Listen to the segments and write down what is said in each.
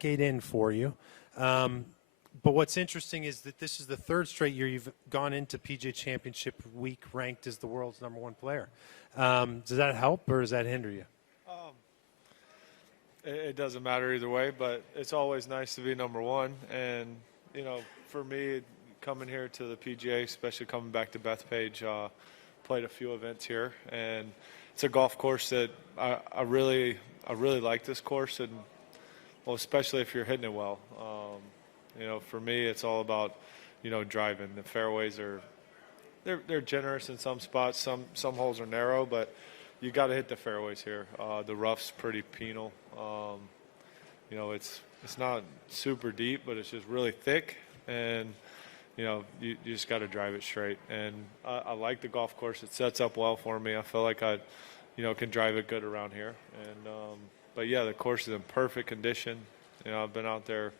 decade in for you. But what's interesting is that this is the third straight year you've gone into PGA Championship week ranked as the world's #1 player. Does that help or does that hinder you? It doesn't matter either way, but it's always nice to be #1. And, you know, for me, coming here to the PGA, especially coming back to Bethpage, played a few events here. And it's a golf course that I really like this course. And, well, especially if you're hitting it well. You know, for me, it's all about, you know, driving. The fairways they're generous in some spots. Some holes are narrow, but you got to hit the fairways here. The rough's pretty penal. You know, it's not super deep, but it's just really thick, and you know, you just got to drive it straight. And I like the golf course. It sets up well for me. I feel like I, you know, can drive it good around here. And but yeah, the course is in perfect condition. You know, I've been out there,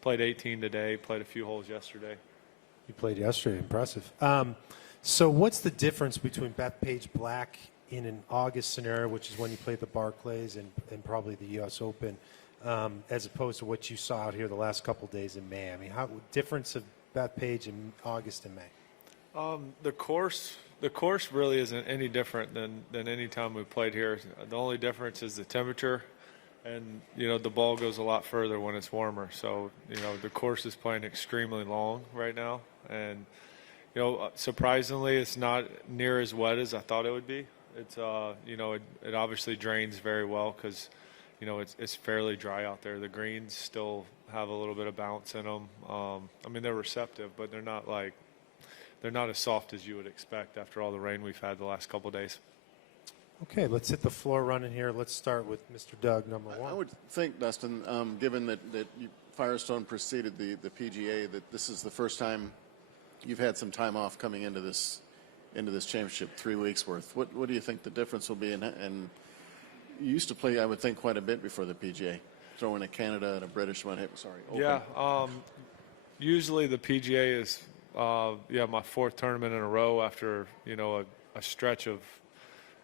played 18 today, played a few holes yesterday. You played yesterday, impressive. So what's the difference between Bethpage Black in an August scenario, which is when you played the Barclays and probably the U.S. Open, as opposed to what you saw out here the last couple days in May? I mean, how difference of Bethpage in August and May? The course really isn't any different than any time we played here. The only difference is the temperature, and you know, the ball goes a lot further when it's warmer. So you know, the course is playing extremely long right now, and you know, surprisingly, it's not near as wet as I thought it would be. It's you know, it obviously drains very well because you know, it's fairly dry out there. The greens still have a little bit of bounce in them. I mean, they're receptive, but they're not as soft as you would expect after all the rain we've had the last couple of days. Okay, let's hit the floor running here. Let's start with Mr. Doug, #1. I would think, Dustin, given that Firestone preceded the PGA, that this is the first time you've had some time off coming into this championship, 3 weeks worth. What do you think the difference will be? And you used to play, I would think, quite a bit before the PGA, throwing a Canada and a British one. Open. Yeah, usually the PGA is my fourth tournament in a row after, you know, a stretch of,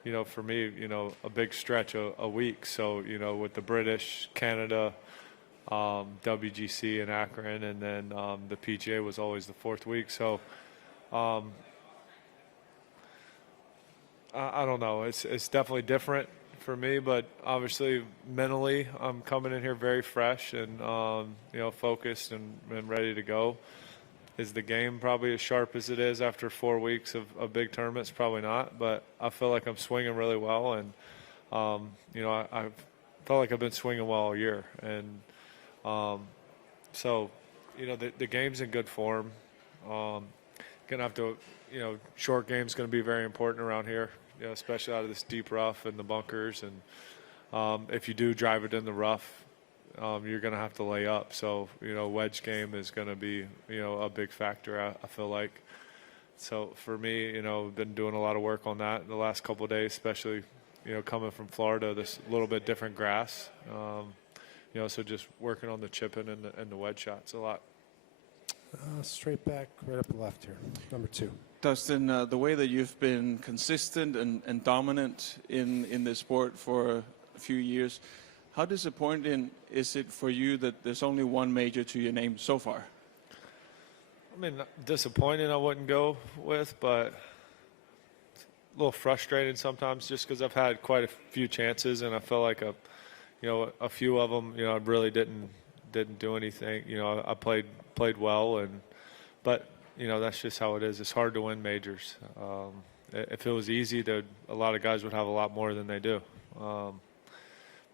you know, for me, you know, a big stretch a week. So, you know, with the British, Canada, WGC in Akron, and then the PGA was always the fourth week. So I don't know. It's definitely different for me, but obviously mentally I'm coming in here very fresh and, you know, focused and ready to go. Is the game probably as sharp as it is after 4 weeks of big tournaments? Probably not, but I feel like I'm swinging really well, and you know, I felt like I've been swinging well all year, and so you know, the game's in good form. Gonna have to, you know, short game's gonna be very important around here, you know, especially out of this deep rough and the bunkers, and if you do drive it in the rough, you're going to have to lay up. So, you know, wedge game is going to be, you know, a big factor, I feel like. So for me, you know, I've been doing a lot of work on that the last couple of days, especially, you know, coming from Florida, this little bit different grass. You know, so just working on the chipping and the wedge shots a lot. Straight back, right up the left here, #2. Dustin, the way that you've been consistent and dominant in this sport for a few years, how disappointing is it for you that there's only one major to your name so far? I mean, disappointing I wouldn't go with, but a little frustrating sometimes just because I've had quite a few chances, and I feel like you know, a few of them, you know, I really didn't do anything. You know, I played well, but you know, that's just how it is. It's hard to win majors. If it was easy, a lot of guys would have a lot more than they do.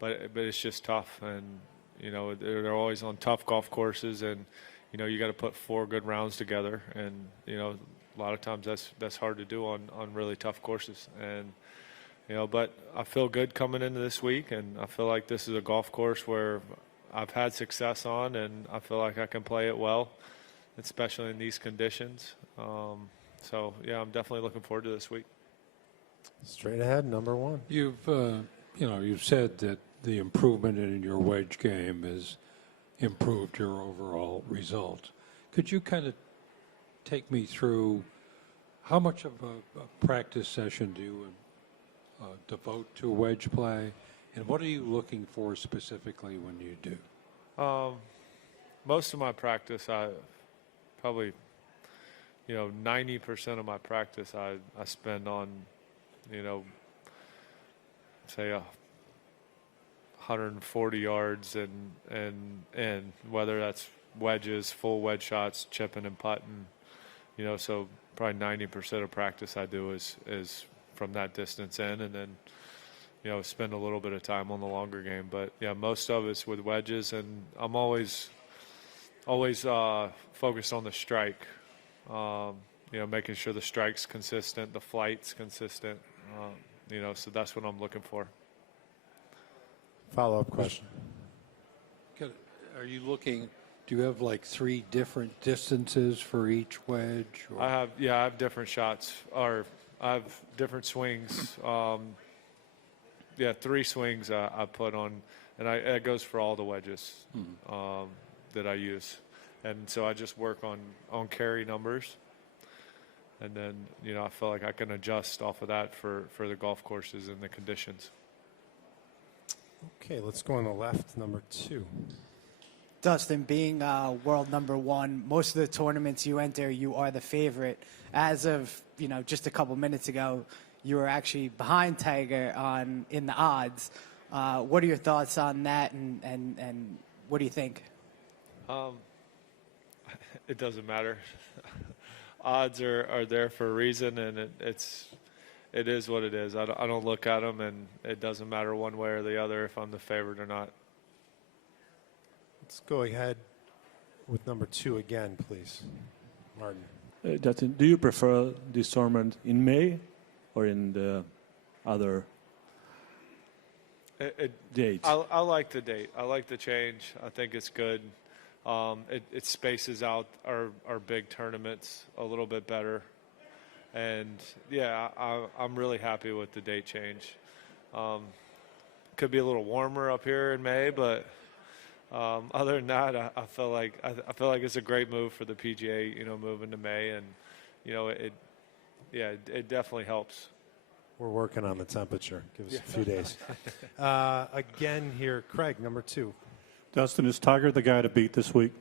But it's just tough, and you know, they're always on tough golf courses, and you know, you got to put 4 good rounds together, and you know, a lot of times that's hard to do on really tough courses. And you know, but I feel good coming into this week, and I feel like this is a golf course where I've had success on, and I feel like I can play it well, especially in these conditions. So yeah, I'm definitely looking forward to this week. Straight ahead, #1. You've said that the improvement in your wedge game has improved your overall result. Could you kind of take me through how much of a practice session do you devote to wedge play, and what are you looking for specifically when you do? Most of my practice, I probably, 90% of my practice I spend on, say 140 yards and whether that's wedges, full wedge shots, chipping and putting, so probably 90% of practice I do is from that distance in, and then, spend a little bit of time on the longer game. But yeah, most of it's with wedges, and I'm always focused on the strike. Making sure the strike's consistent, the flight's consistent. So that's what I'm looking for. Follow-up question. Are you looking? Do you have like 3 different distances for each wedge? Or? I have different shots, or I have different swings. 3 swings I put on, and it goes for all the wedges that I use. And so I just work on carry numbers, and then I feel like I can adjust off of that for the golf courses and the conditions. Okay, let's go on the left, number 2. Dustin, being world number 1, most of the tournaments you enter, you are the favorite. As of just a couple minutes ago, you were actually behind Tiger in the odds. What are your thoughts on that, and what do you think? It doesn't matter. Odds are there for a reason, and it is what it is. I don't look at them, and it doesn't matter one way or the other if I'm the favorite or not. Let's go ahead with number 2 again, please. Martin. Dustin, do you prefer this tournament in May or in the other date? I like the date. I like the change. I think it's good. It spaces out our big tournaments a little bit better. And, yeah, I'm really happy with the date change. Could be a little warmer up here in May, but other than that, I feel like it's a great move for the PGA, moving to May. And, it definitely helps. We're working on the temperature. Give us a few days. Again here, Craig, number 2. Dustin, is Tiger the guy to beat this week?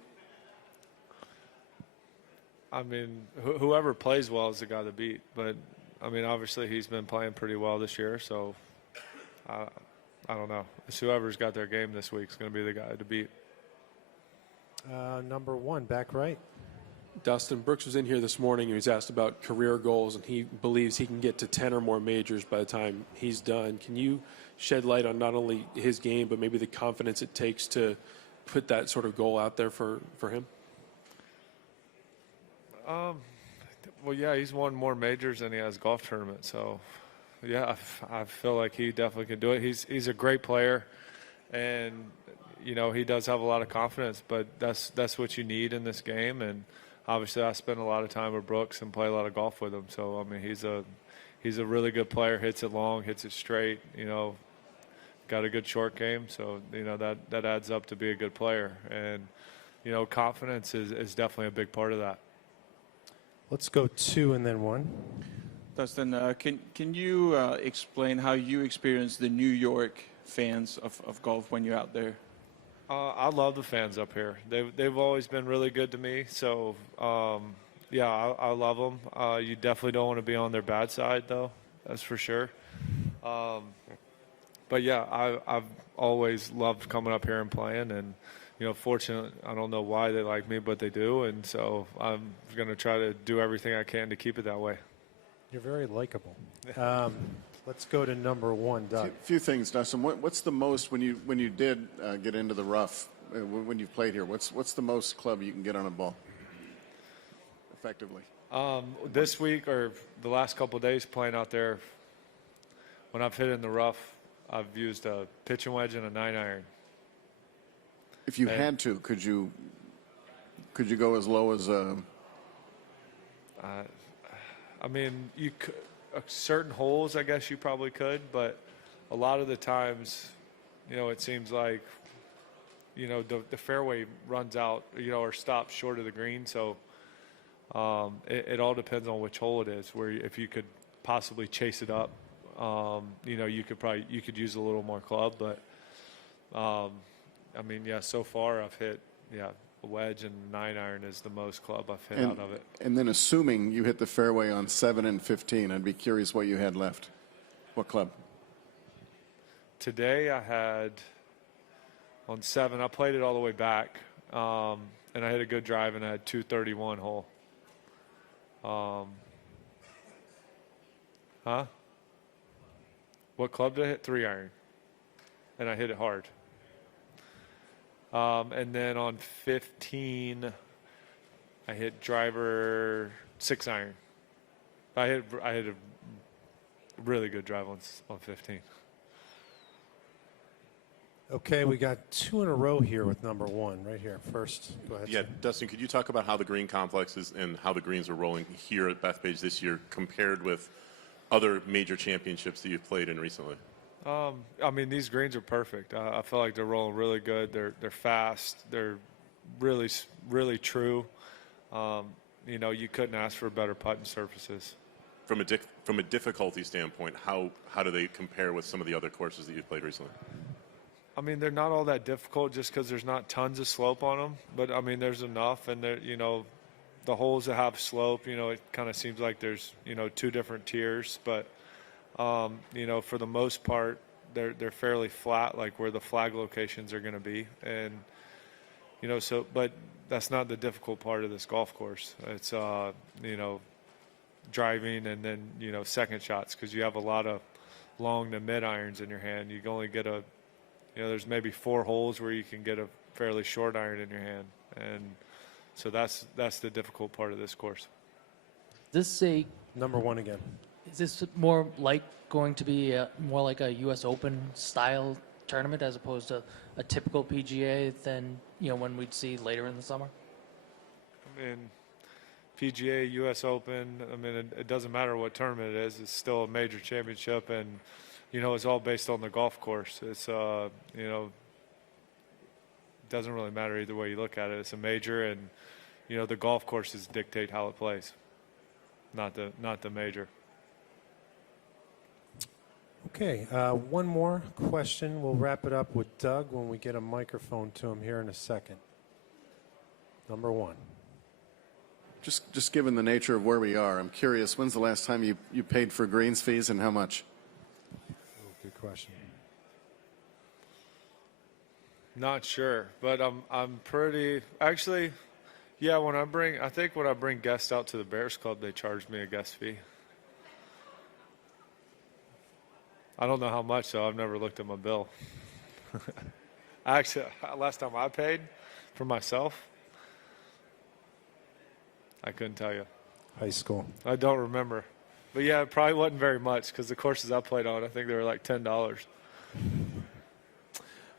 I mean, whoever plays well is the guy to beat. But, I mean, obviously he's been playing pretty well this year, so I don't know. It's whoever's got their game this week is going to be the guy to beat. Number 1, back right. Dustin, Brooks was in here this morning and he was asked about career goals, and he believes he can get to 10 or more majors by the time he's done. Can you shed light on not only his game, but maybe the confidence it takes to put that sort of goal out there for him? Well, yeah, he's won more majors than he has golf tournaments. So, yeah, I feel like he definitely can do it. He's a great player, and, he does have a lot of confidence, but that's what you need in this game. And obviously I spend a lot of time with Brooks and play a lot of golf with him. So, I mean, he's a really good player, hits it long, hits it straight, got a good short game. So, that adds up to be a good player. And, confidence is definitely a big part of that. Let's go 2 and then 1. Dustin, can you explain how you experience the New York fans of golf when you're out there? I love the fans up here. They've always been really good to me. So, I love them. You definitely don't want to be on their bad side, though. That's for sure. But, yeah, I've always loved coming up here and playing. And, fortunately, I don't know why they like me, but they do. And so I'm going to try to do everything I can to keep it that way. You're very likable. Let's go to number 1, Doug. A few things, Dustin. What's the most, when you did get into the rough, when you've played here, what's the most club you can get on a ball effectively? This week or the last couple of days playing out there, when I've hit in the rough, I've used a pitching wedge and a 9-iron. If you had to, could you go as low as I mean, you could, certain holes, I guess you probably could, but a lot of the times, it seems like, the fairway runs out, or stops short of the green. So it all depends on which hole it is. Where if you could possibly chase it up, you could use a little more club, but I mean, yeah, so far I've hit, a wedge and 9-iron is the most club I've hit out of it. And then assuming you hit the fairway on 7 and 15, I'd be curious what you had left. What club? Today I had on 7, I played it all the way back, and I hit a good drive, and I had 231 hole. What club did I hit? 3-iron, and I hit it hard. And then on 15, I hit driver 6-iron. I hit a really good drive on 15. Okay, we got 2 in a row here with number 1 right here. First, go ahead. Yeah, Dustin, could you talk about how the green complexes and how the greens are rolling here at Bethpage this year compared with other major championships that you've played in recently? I mean, these greens are perfect. I feel like they're rolling really good. They're fast. They're really, really true. You couldn't ask for better putting surfaces. From a difficulty standpoint, how do they compare with some of the other courses that you've played recently? I mean, they're not all that difficult just because there's not tons of slope on them. But, I mean, there's enough. And, the holes that have slope, it kind of seems like there's, 2 different tiers. But, for the most part, they're fairly flat, like where the flag locations are going to be. And, but that's not the difficult part of this golf course. It's, driving and then, second shots because you have a lot of long to mid irons in your hand. You can only get there's maybe 4 holes where you can get a fairly short iron in your hand. And so that's the difficult part of this course. Number 1 again. Is this more like going to be more like a U.S. Open style tournament as opposed to a typical PGA than when we'd see later in the summer? I mean, PGA, U.S. Open. I mean, it doesn't matter what tournament it is. It's still a major championship, and it's all based on the golf course. It's doesn't really matter either way you look at it. It's a major, and the golf courses dictate how it plays, not the major. Okay, one more question. We'll wrap it up with Doug when we get a microphone to him here in a second. Number 1. Just given the nature of where we are, I'm curious, when's the last time you paid for greens fees and how much? Good question. Not sure, but I'm pretty actually. Yeah, when I bring guests out to the Bears Club, they charge me a guest fee. I don't know how much, though. I've never looked at my bill. Actually, last time I paid for myself, I couldn't tell you. High school. I don't remember. But, yeah, it probably wasn't very much because the courses I played on, I think they were like $10.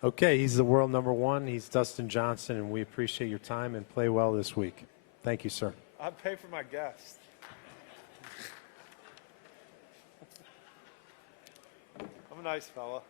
Okay, he's the world number 1. He's Dustin Johnson, and we appreciate your time and play well this week. Thank you, sir. I pay for my guests. I'm a nice fella.